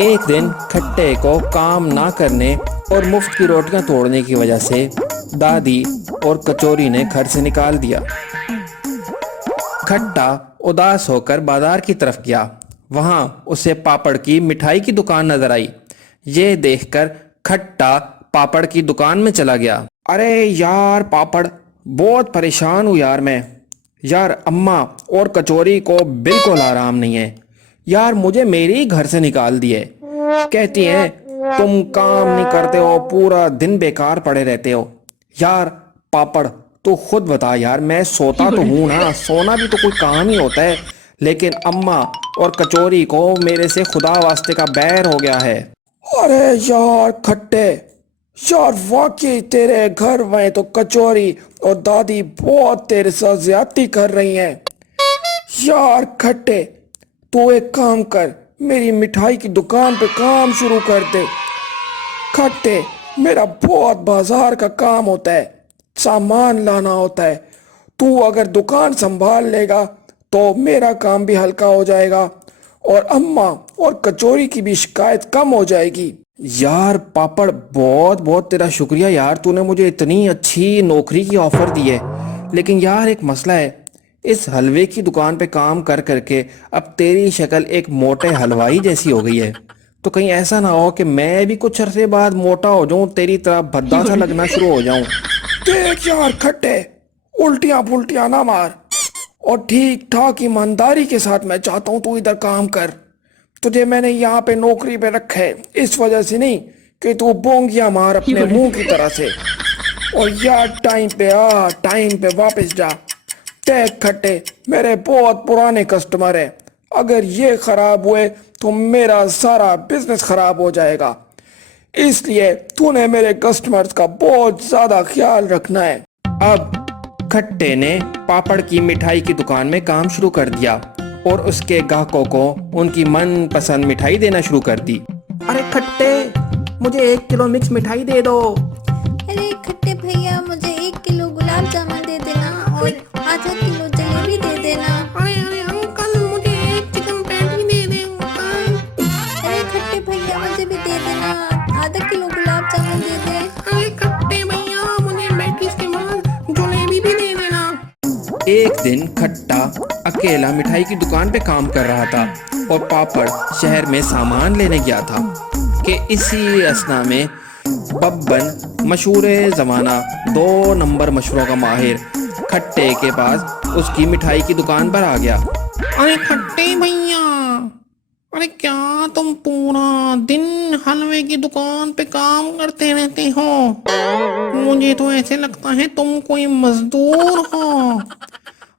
एक दिन खट्टे को काम ना करने और मुफ्त की रोटियां तोड़ने की वजह से दादी और कचौरी ने घर से निकाल दिया। खट्टा उदास होकर बाजार की तरफ गया। वहां उसे पापड़ की मिठाई की दुकान नजर आई। ये देखकर खट्टा पापड़ की दुकान में चला गया। अरे यार पापड़, बहुत परेशान हूँ यार मैं। यार अम्मा और कचौरी को बिल्कुल आराम नहीं है यार, मुझे मेरे ही घर से निकाल दिए। कहती हैं तुम काम नहीं करते हो, पूरा दिन बेकार पड़े रहते हो। यार पापड़ तू खुद बता यार, मैं सोता तो हूं ना, सोना भी तो कोई काम ही होता है, लेकिन अम्मा और कचौरी को मेरे से खुदा वास्ते का बैर हो गया है। अरे यार खट्टे, यार वाकई तेरे घर में तो कचौरी और दादी बहुत तेरे साथ ज्यादती कर रही हैं। यार खट्टे, तू एक काम कर, मेरी मिठाई की दुकान पे काम शुरू कर दे। खट्टे, मेरा बहुत बाजार का काम होता है, सामान लाना होता है। तू अगर दुकान संभाल लेगा तो मेरा काम भी हल्का हो जाएगा और अम्मा और कचौरी की भी शिकायत कम हो जाएगी। यार पापड़, बहुत बहुत तेरा शुक्रिया यार, तूने मुझे इतनी अच्छी नौकरी की ऑफर दी है। लेकिन यार एक मसला है, इस हलवे की दुकान पे काम कर करके अब तेरी शक्ल एक मोटे हलवाई जैसी हो गई है। तो कहीं ऐसा ना हो कि मैं भी कुछ अरसे बाद मोटा हो जाऊं, तेरी तरह भद्दा सा लगना शुरू हो जाऊं। देख यार खट्टे, उल्टियां पुल्टियां ना मार और ठीक ठाक ईमानदारी के साथ मैं चाहता हूं तू इधर काम कर। तुझे मैंने यहाँ पे नौकरी पे रखा है इस वजह से नहीं कि तू बोंगियां मार अपने मुंह की तरह से। और यार टाइम पे आ, टाइम पे वापस जा। देख खट्टे, मेरे बहुत पुराने कस्टमर हैं, अगर ये खराब हुए तो मेरा सारा बिजनेस खराब हो जाएगा, इसलिए तूने मेरे कस्टमर्स का बहुत ज्यादा ख्याल रखना है। अब खट्टे ने पापड़ की मिठाई की दुकान में काम शुरू कर दिया और उसके ग्राहकों को उनकी मनपसंद मिठाई देना शुरू कर दी। अरे खट्टे, मुझे 1 किलो मिक्स मिठाई दे दो। अरे खट्टे भैया, मुझे 1 किलो गुलाब जामुन दे देना और आधा किलो जलेबी दे देना। अरे अरे अंकल, मुझे 1 चिकन पैटी दे दे अंकल। अरे खट्टे भैया, मुझे भी दे देना, आधा किलो गुलाब जामुन दे दे। अरे खट्टे भैया, मुझे पैटीज के बाद जलेबी भी दे देना। एक दिन खट्टा अकेला मिठाई की दुकान पे काम कर रहा था और पापड़ शहर में सामान लेने गया था कि इसी असना में बब्बन मशहूर ज़माना 2 नंबर मशहूरों का माहिर खट्टे के पास उसकी मिठाई की दुकान पर आ गया। अरे खट्टे भैया, अरे क्या तुम पूरा दिन हलवे की दुकान पे काम करते रहते हो? मुझे तो ऐसे लगता है तुम कोई मजदूर हो।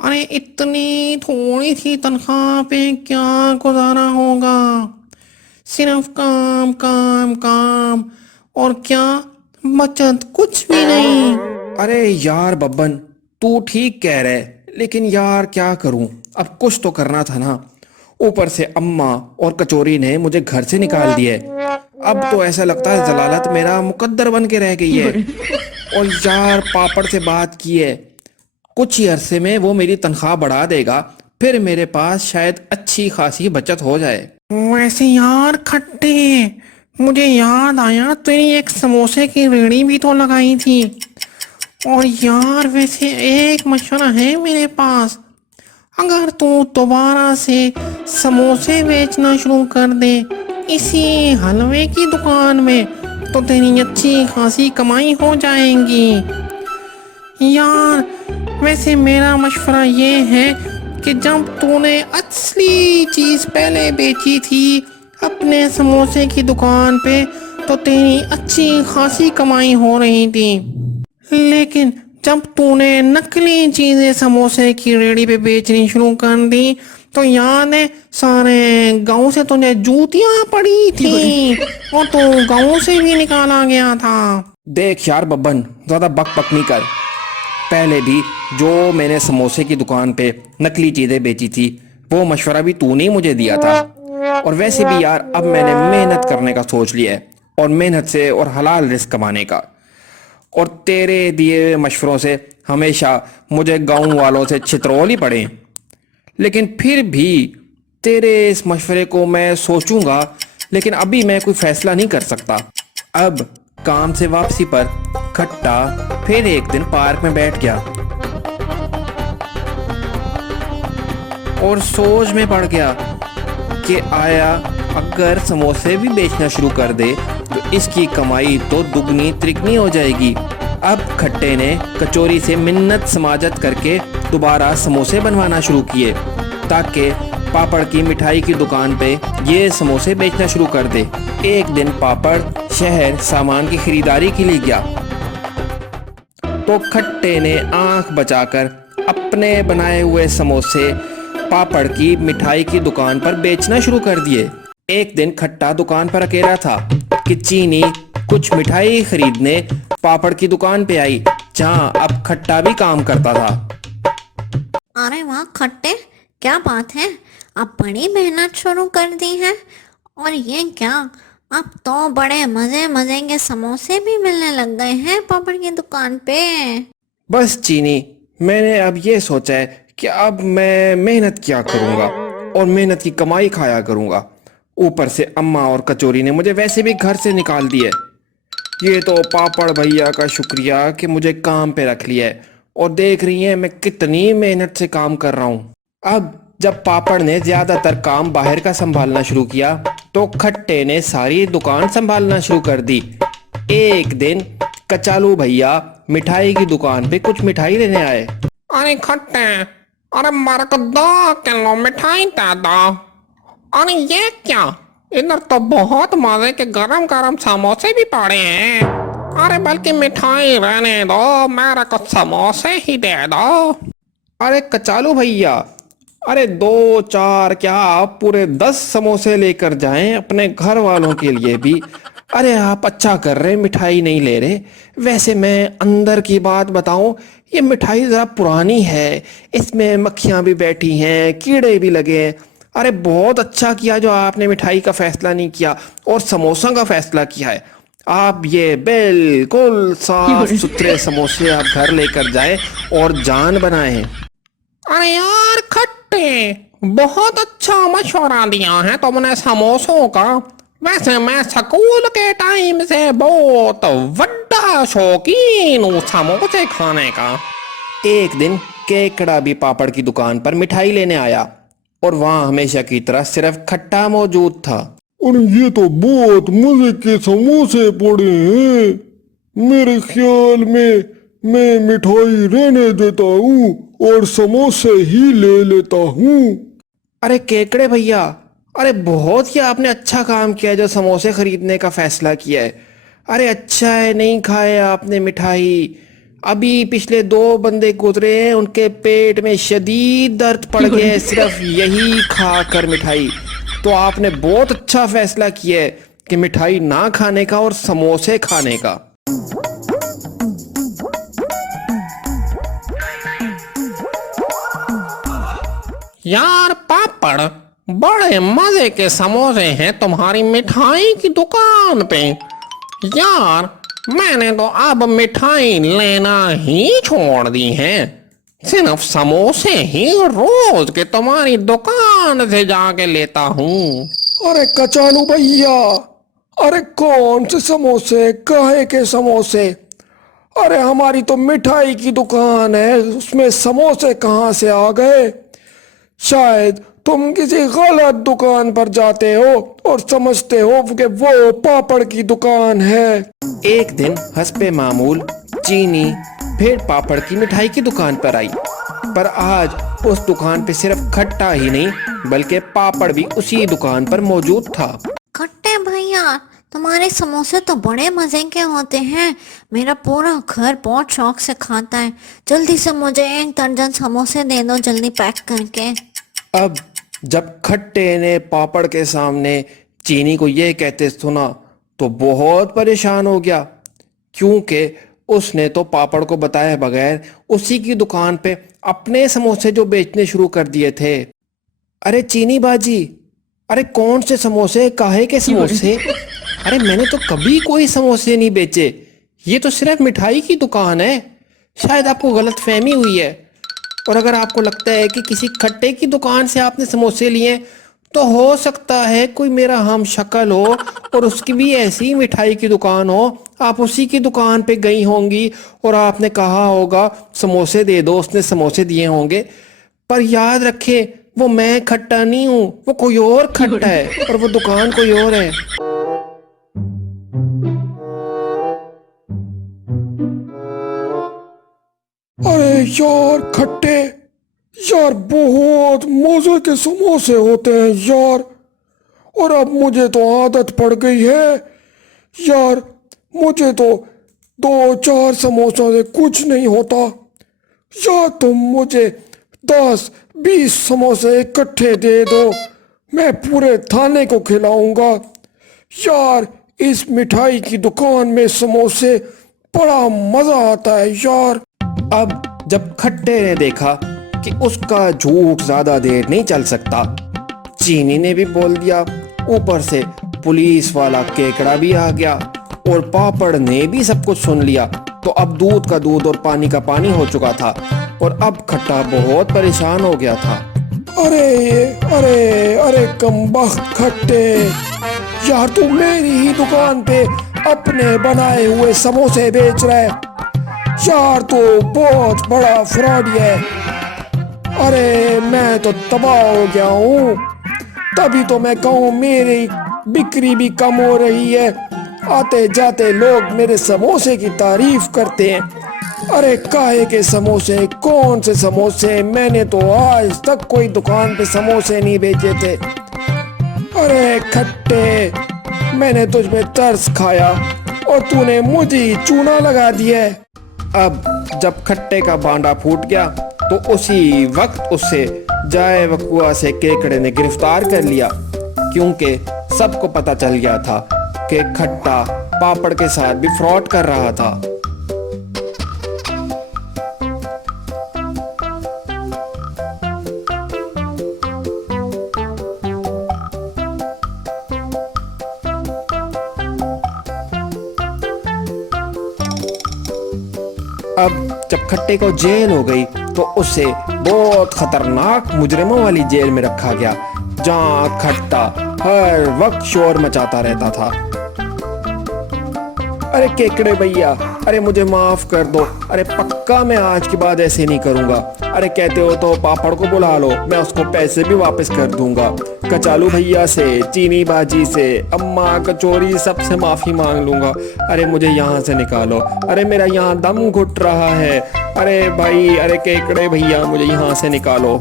अरे इतनी थोड़ी सी तनख्वाह पे क्या गुजारा होगा? सिर्फ काम काम काम, और क्या बचत कुछ भी नहीं। अरे यार बब्बन, तू ठीक कह रहे, लेकिन यार क्या करूं, अब कुछ तो करना था ना। ऊपर से अम्मा और कचौरी ने मुझे घर से निकाल दिया है। अब तो ऐसा लगता है जलालत मेरा मुकद्दर बन के रह गई है। और यार पापड़ से बात की है, कुछ ही अरसे में वो मेरी तनख्वाह बढ़ा देगा, फिर मेरे पास शायद अच्छी खासी बचत हो जाए। वैसे यार खट्टे, मुझे याद आया तेरी एक समोसे की रेहड़ी भी तो लगाई थी। और यार वैसे एक मशवरा है मेरे पास, अगर तू दोबारा से समोसे बेचना शुरू कर दे इसी हलवे की दुकान में, तो तेरी अच्छी खासी कमाई हो जाएगी। यार वैसे मेरा मशवरा ये है कि जब तूने असली चीज़ पहले बेची थी अपने समोसे की दुकान पे, तो तेरी अच्छी खासी कमाई हो रही थी, लेकिन जब तूने नकली चीज़ें समोसे की रेहड़ी पे बेचनी शुरू कर दी तो याद है सारे गांव से तुझे जूतियां पड़ी थी और तू गांव से भी निकाला गया था। देख यार बब्बन, ज़्यादा बक बक नहीं कर। पहले भी जो मैंने समोसे की दुकान पे नकली चीज़ें बेची थी वो मशवरा भी तूने ही मुझे दिया था। और वैसे भी यार अब मैंने मेहनत करने का सोच लिया है, और मेहनत से और हलाल रिस्क कमाने का। और तेरे दिए हुए मशवरों से हमेशा मुझे गांव वालों से छितरौल ही पड़े। लेकिन फिर भी तेरे इस मशवरे को मैं सोचूंगा, लेकिन अभी मैं कोई फैसला नहीं कर सकता। अब काम से वापसी पर खट्टा फिर एक दिन पार्क में बैठ गया और सोच में पड़ गया कि आया अगर समोसे भी बेचना शुरू कर दे तो इसकी कमाई तो दुगनी तिगनी हो जाएगी। अब खट्टे ने कचौरी से मिन्नत समाजत करके दोबारा समोसे बनवाना शुरू किए ताकि पापड़ की मिठाई की दुकान पे ये समोसे बेचना शुरू कर दे। एक दिन पापड़ शहर सामान की खरीदारी के लिए गया तो खट्टे ने आंख बचाकर अपने बनाए हुए समोसे पापड़ की मिठाई की दुकान पर बेचना शुरू कर दिए। एक दिन खट्टा दुकान पर अकेला था कि चीनी कुछ मिठाई खरीदने पापड़ की दुकान पे आई, जहां अब खट्टा भी काम करता था। अरे वाह खट्टे, क्या बात है, अब बड़ी मेहनत शुरू कर दी है। और ये क्या, अब तो बड़े मजे मजे के समोसे भी मिलने लग गए हैं पापड़ की दुकान पे। बस चीनी, मैंने अब ये सोचा है कि अब मैं मेहनत किया करूंगा और मेहनत की कमाई खाया करूंगा। ऊपर से अम्मा और कचौरी ने मुझे वैसे भी घर से निकाल दिए। ये तो पापड़ भैया का शुक्रिया कि मुझे काम पे रख लिया है, और देख रही हैं मैं कितनी मेहनत से काम कर रहा हूँ। अब जब पापड़ ने ज्यादातर काम बाहर का संभालना शुरू किया तो खट्टे ने सारी दुकान संभालना शुरू कर दी। एक दिन कचालू भैया मिठाई की दुकान पे कुछ मिठाई लेने आए। अरे खट्टे, अरे मेरे को 2 किलो मिठाई दे दो। अरे ये क्या, इधर तो बहुत मजे के गरम गरम समोसे भी पड़े हैं। अरे बल्कि मिठाई रहने दो, मेरे को समोसे ही दे दो। अरे कचालू भैया, अरे 2-4 क्या आप पूरे 10 समोसे लेकर जाएं अपने घर वालों के लिए भी। अरे आप अच्छा कर रहे, मिठाई नहीं ले रहे। वैसे मैं अंदर की बात बताऊं, ये मिठाई ज़रा पुरानी है, इसमें मक्खियां भी बैठी हैं, कीड़े भी लगे हैं। अरे बहुत अच्छा किया जो आपने मिठाई का फैसला नहीं किया और समोसों का फैसला किया है। आप ये बिल्कुल साफ सुथरे समोसे आप घर लेकर जाएं और जान बनाएं। अरे यार खट्टे, बहुत अच्छा मशवरा दिया है तुमने समोसों का। वैसे मैं स्कूल के टाइम से बहुत बड़ा शौकीन हूँ समोसे खाने का। एक दिन केकड़ा भी पापड़ की दुकान पर मिठाई लेने आया और वहां हमेशा की तरह सिर्फ खट्टा मौजूद था। और ये तो बहुत मजे के समोसे पड़े हैं। मेरे ख्याल में मैं मिठाई रहने देता हूँ और समोसे ही ले लेता हूँ। अरे केकड़े भैया, अरे बहुत ही आपने अच्छा काम किया जो समोसे खरीदने का फैसला किया है। अरे अच्छा है नहीं खाए आपने मिठाई। अभी पिछले 2 बंदे गुजरे हैं, उनके पेट में शदीद दर्द पड़ गया है सिर्फ यही खाकर मिठाई। तो आपने बहुत अच्छा फैसला किया है कि मिठाई ना खाने का और समोसे खाने का। यार पापड़, बड़े मजे के समोसे हैं तुम्हारी मिठाई की दुकान पे। यार मैंने तो अब मिठाई लेना ही छोड़ दी है, सिर्फ समोसे ही रोज के तुम्हारी दुकान से जाके लेता हूँ। अरे कचालू भैया, अरे कौन से समोसे, काहे के समोसे? अरे हमारी तो मिठाई की दुकान है, उसमें समोसे कहाँ से आ गए? शायद तुम किसी गलत दुकान पर जाते हो और समझते हो कि वो पापड़ की दुकान है। एक दिन हस्बे मामूल चीनी फिर पापड़ की मिठाई की दुकान पर आई, पर आज उस दुकान पे सिर्फ खट्टा ही नहीं बल्कि पापड़ भी उसी दुकान पर मौजूद था। खट्टे भैया, तुम्हारे समोसे तो बड़े मजे के होते हैं। मेरा पूरा घर बहुत शौक से खाता है। जल्दी से मुझे 1 दर्जन समोसे दे दो, जल्दी पैक करके। अब जब खट्टे ने पापड़ के सामने चीनी को यह कहते सुना तो बहुत परेशान हो गया, क्योंकि उसने तो पापड़ को बताए बगैर उसी की दुकान पे अपने समोसे जो बेचने शुरू कर दिए थे। अरे चीनी बाजी, अरे कौन से समोसे, काहे के समोसे? अरे मैंने तो कभी कोई समोसे नहीं बेचे, ये तो सिर्फ मिठाई की दुकान है। शायद आपको गलत फहमी हुई है। और अगर आपको लगता है कि किसी खट्टे की दुकान से आपने समोसे लिए तो हो सकता है कोई मेरा हम शक्ल हो और उसकी भी ऐसी मिठाई की दुकान हो। आप उसी की दुकान पे गई होंगी और आपने कहा होगा समोसे दे दो, उसने समोसे दिए होंगे। पर याद रखे, वो मैं खट्टा नहीं हूँ, वो कोई और खट्टा है और वो दुकान कोई और है। अरे यार खट्टे, यार बहुत मजे के समोसे होते हैं यार। और अब मुझे तो आदत पड़ गई है यार। मुझे तो 2-4 समोसों से कुछ नहीं होता। या तुम मुझे 10-20 समोसे इकट्ठे दे दो, मैं पूरे थाने को खिलाऊंगा। यार इस मिठाई की दुकान में समोसे बड़ा मजा आता है यार। अब जब खट्टे ने देखा कि उसका झूठ ज्यादा देर नहीं चल सकता, चीनी ने भी बोल दिया, ऊपर से पुलिस वाला केकड़ा भी आ गया और पापड़ ने भी सब कुछ सुन लिया, तो अब दूध का दूध और पानी का पानी हो चुका था और अब खट्टा बहुत परेशान हो गया था। अरे अरे अरे कमबख्त खट्टे, यार तू मेरी ही दुकान पे अपने बनाए हुए समोसे बेच रहा है। यार तो बहुत बड़ा फ्रॉड है। अरे मैं तो तबाह हो गया हूँ। तभी तो मैं कहूँ मेरी बिक्री भी कम हो रही है। आते जाते लोग मेरे समोसे की तारीफ करते हैं। अरे काहे के समोसे, कौन से समोसे, मैंने तो आज तक कोई दुकान पे समोसे नहीं बेचे थे। अरे खट्टे, मैंने तुझ पे तरस खाया और तूने मुझे ही चूना लगा दिया है। अब जब खट्टे का भांडा फूट गया तो उसी वक्त उसे जाए वकुआ से केकड़े ने गिरफ्तार कर लिया, क्योंकि सबको पता चल गया था कि खट्टा पापड़ के साथ भी फ्रॉड कर रहा था। अब जब खट्टे को जेल हो गई तो उसे बहुत खतरनाक मुजरिमों वाली जेल में रखा गया, जहाँ खट्टा हर वक्त शोर मचाता रहता था। अरे केकड़े भैया, अरे मुझे माफ कर दो। अरे पक्का मैं आज के बाद ऐसे नहीं करूंगा। अरे कहते हो तो पापड़ को बुला लो, मैं उसको पैसे भी वापस कर दूंगा। कचालू भैया से, चीनी बाजी से, अम्मा कचौरी सबसे माफी मांग लूंगा। अरे मुझे यहाँ से निकालो, अरे मेरा यहाँ दम घुट रहा है। अरे भाई, अरे केकड़े भैया मुझे यहाँ से निकालो।